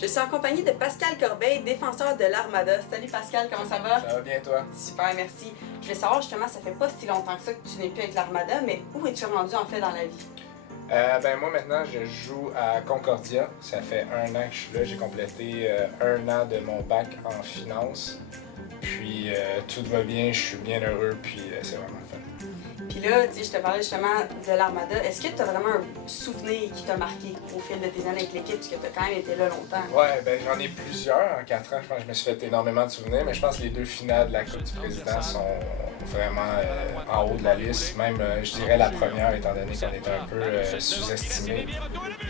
Je suis en compagnie de Pascal Corbeil, défenseur de l'Armada. Salut Pascal, comment ça va? Ça va bien toi? Super, merci. Je voulais savoir justement, ça fait pas si longtemps que ça que tu n'es plus avec l'Armada, mais où es-tu rendu en fait dans la vie? Moi maintenant je joue à Concordia. Ça fait 1 an que je suis là. J'ai complété 1 an de mon bac en finance. Puis tout va bien, je suis bien heureux, puis c'est vraiment le fun. Puis là, tu sais, je te parlais justement de l'Armada. Est-ce que tu as vraiment un souvenir qui t'a marqué au fil de tes années avec l'équipe, puisque tu as quand même été là longtemps? Ouais, j'en ai plusieurs. En 4 ans, je pense que je me suis fait énormément de souvenirs, mais je pense que les 2 finales de la Coupe du Président sont vraiment en haut de la liste. Même, je dirais, la première, étant donné qu'on était un peu sous-estimé.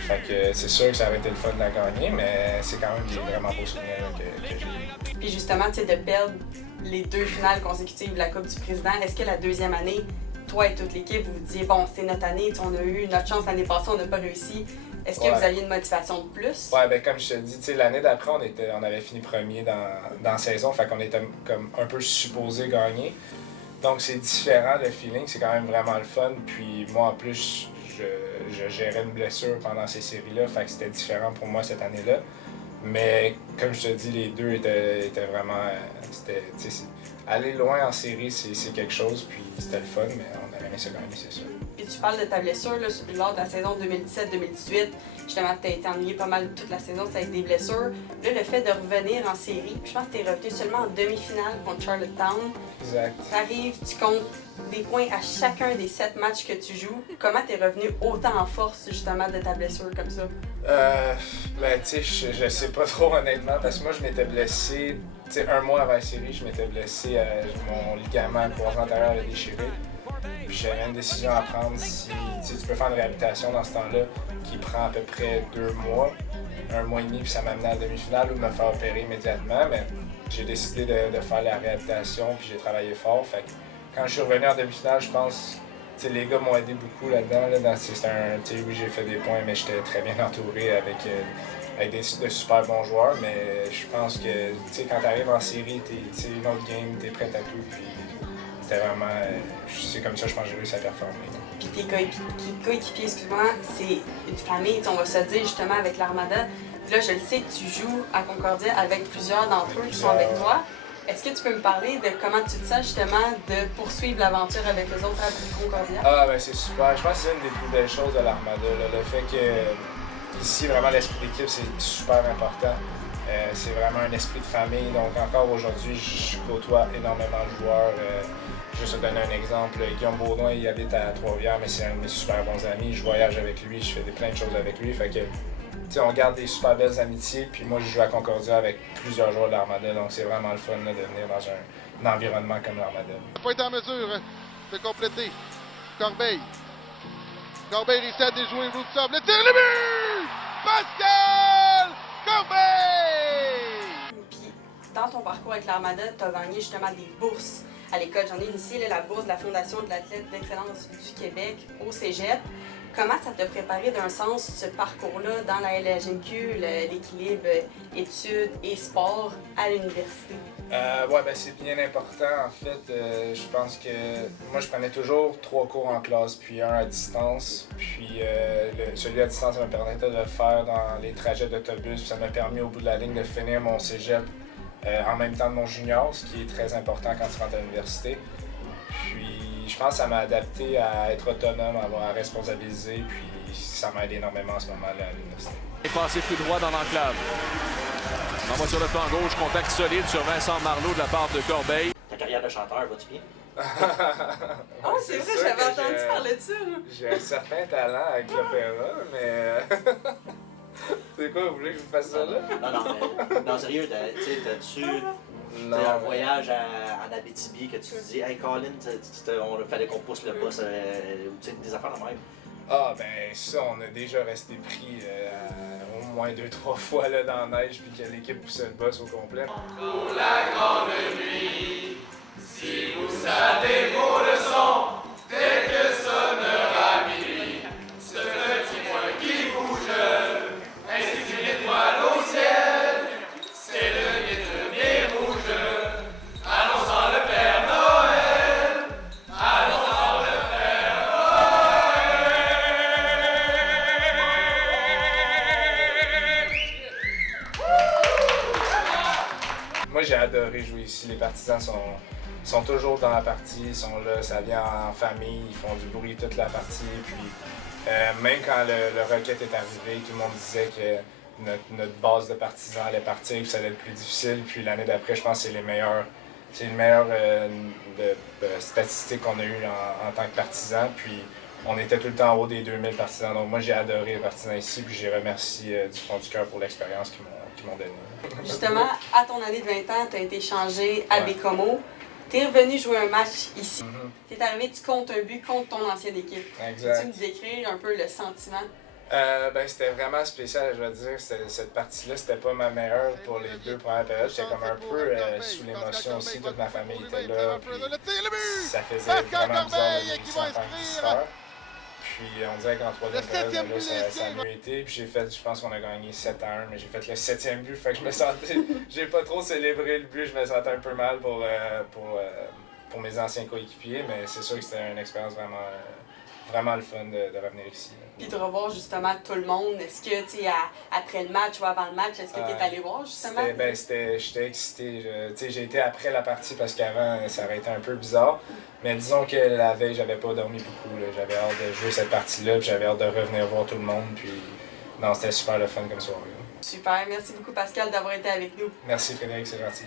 Fait que c'est sûr que ça aurait été le fun de la gagner, mais c'est quand même des vraiment beaux souvenirs que j'ai. Puis justement, tu sais, de perdre les 2 finales consécutives de la Coupe du Président, est-ce que la deuxième année, toi et toute l'équipe, vous vous disiez, bon, c'est notre année, on a eu notre chance l'année passée, on n'a pas réussi. Est-ce que vous aviez une motivation de plus? Ouais, comme je te dis, l'année d'après, on avait fini premier dans la saison, fait qu'on était comme un peu supposé gagner. Donc c'est différent, le feeling, c'est quand même vraiment le fun. Puis moi, en plus, je gérais une blessure pendant ces séries-là, fait que c'était différent pour moi cette année-là. Mais comme je te dis, les 2 étaient vraiment... aller loin en série, c'est quelque chose, puis c'était le fun, mais on aurait aimé ça gagner, c'est sûr. Puis tu parles de ta blessure là, lors de la saison 2017-2018. Justement, tu as été ennuyé pas mal toute la saison avec des blessures. Là, le fait de revenir en série, puis je pense que tu es revenu seulement en demi-finale contre Charlottetown. Exact. Tu arrives, tu comptes des points à chacun des 7 matchs que tu joues. Comment tu es revenu autant en force justement de ta blessure comme ça? Je sais pas trop honnêtement, parce que moi je m'étais blessé, 1 mois avant la série, je m'étais blessé, mon ligament croisé antérieur avait déchiré. Puis j'avais une décision à prendre si tu peux faire une réhabilitation dans ce temps-là qui prend à peu près 2 mois, 1 mois et demi, puis ça m'amenait à la demi-finale ou me faire opérer immédiatement. Mais j'ai décidé de faire la réhabilitation, puis j'ai travaillé fort. Fait que quand je suis revenu en demi-finale, je pense les gars m'ont aidé beaucoup là-dedans. Oui, j'ai fait des points, mais j'étais très bien entouré avec de super bons joueurs. Mais je pense que quand tu arrives en série, c'est une autre game, tu es prêt à tout. Puis c'était vraiment. C'est comme ça, je pense que j'ai réussi à performer. Puis tes coéquipiers, excuse-moi, c'est une famille, on va se dire justement avec l'Armada. Puis là, je le sais que tu joues à Concordia avec plusieurs d'entre eux qui sont avec toi. Est-ce que tu peux me parler de comment tu te sens justement de poursuivre l'aventure avec les autres à Concordia? C'est super. Je pense que c'est une des plus belles choses de l'Armada. Le fait que ici, vraiment, l'esprit d'équipe, c'est super important. C'est vraiment un esprit de famille. Donc encore aujourd'hui, je côtoie énormément de joueurs. Juste te donner un exemple, Guillaume Baudouin, il habite à Trois-Rivières, mais c'est un de mes super bons amis. Je voyage avec lui, je fais plein de choses avec lui. Fait que on garde des super belles amitiés, puis moi je joue à Concordia avec plusieurs joueurs de l'Armada, donc c'est vraiment le fun là, de venir dans un environnement comme l'Armada. Il n'a pas été en mesure de compléter. Corbeil. Corbeil réussit à déjouer le sable. Le tir, le but! Pascal Corbeil! Puis dans ton parcours avec l'Armada, tu as gagné justement des bourses à l'école. J'en ai une ici, la bourse de la Fondation de l'athlète d'excellence du Québec au Cégep. Comment ça t'a préparé d'un sens ce parcours-là dans la LHMQ, l'équilibre études et sport à l'université? C'est bien important. En fait, je pense que moi, je prenais toujours 3 cours en classe, puis 1 à distance. Puis celui à distance, ça me permettait de le faire dans les trajets d'autobus. Ça m'a permis, au bout de la ligne, de finir mon cégep en même temps de mon junior, ce qui est très important quand tu rentres à l'université. Puis je pense que ça m'a adapté à être autonome, à responsabiliser, puis ça m'aide énormément en ce moment-là à l'université. Passé tout droit dans l'enclave. Envoie sur le flanc gauche, contact solide sur Vincent Marleau de la part de Corbeil. Ta carrière de chanteur, va-tu bien? Oh, c'est vrai, j'avais entendu parler de ça. J'ai un certain talent avec l'opéra, mais... C'est quoi, vous voulez que je vous fasse ça là? Non, sérieux, t'as-tu un voyage en Abitibi que tu te dis, hey Colin, on fallait qu'on pousse le boss, ou des affaires de même? Ça, on a déjà resté pris au moins 2-3 fois là, dans la neige, puis que l'équipe poussait le boss au complet. Pour la grande nuit, si vous savez vos leçons, dès que sonnera minuit, ce petit point qui bouge, ainsi qu'une étoile au ciel, c'est le guide des rouges. Allons sans le Père Noël, allons sans le Père Noël. moi, j'ai adoré jouer ici. Les partisans sont toujours dans la partie, ils sont là, ça vient en famille, ils font du bruit toute la partie. Puis même quand le Rocket est arrivé, tout le monde disait que notre base de partisans allait partir, puis ça allait être plus difficile. Puis l'année d'après, je pense que c'est les meilleures statistiques qu'on a eues en tant que partisans. Puis on était tout le temps en haut des 2000 partisans. Donc moi, j'ai adoré les partisans ici, puis j'ai remercié du fond du cœur pour l'expérience qu'ils m'ont donnée. Justement, à ton année de 20 ans, tu as été échangé à Bécomo. Tu es revenu jouer un match ici. Tu es arrivé, tu comptes un but contre ton ancienne équipe. Exact. Peux-tu me décrire un peu le sentiment? C'était vraiment spécial, je dois dire. Cette partie-là, c'était pas ma meilleure pour les 2 premières périodes. J'étais comme un peu sous l'émotion aussi. Toute ma famille était là. Puis ça faisait vraiment bizarre de jouer ici en tant que visiteur. Puis on dirait qu'en 3e période, là, ça a mieux été. Puis je pense qu'on a gagné 7-1, mais j'ai fait le 7e but. Fait que je me sentais. J'ai pas trop célébré le but, je me sentais un peu mal pour mes anciens coéquipiers, mais c'est sûr que c'était une expérience vraiment le fun de revenir ici. Puis de revoir justement tout le monde. Est-ce que, tu sais, après le match ou avant le match, est-ce que tu es allé voir justement? J'étais excité. J'ai été après la partie parce qu'avant, ça aurait été un peu bizarre. Mais disons que la veille, j'avais pas dormi beaucoup. J'avais hâte de jouer cette partie-là, puis j'avais hâte de revenir voir tout le monde. Puis non, c'était super le fun comme soirée. Super. Merci beaucoup, Pascal, d'avoir été avec nous. Merci, Frédéric, c'est gentil.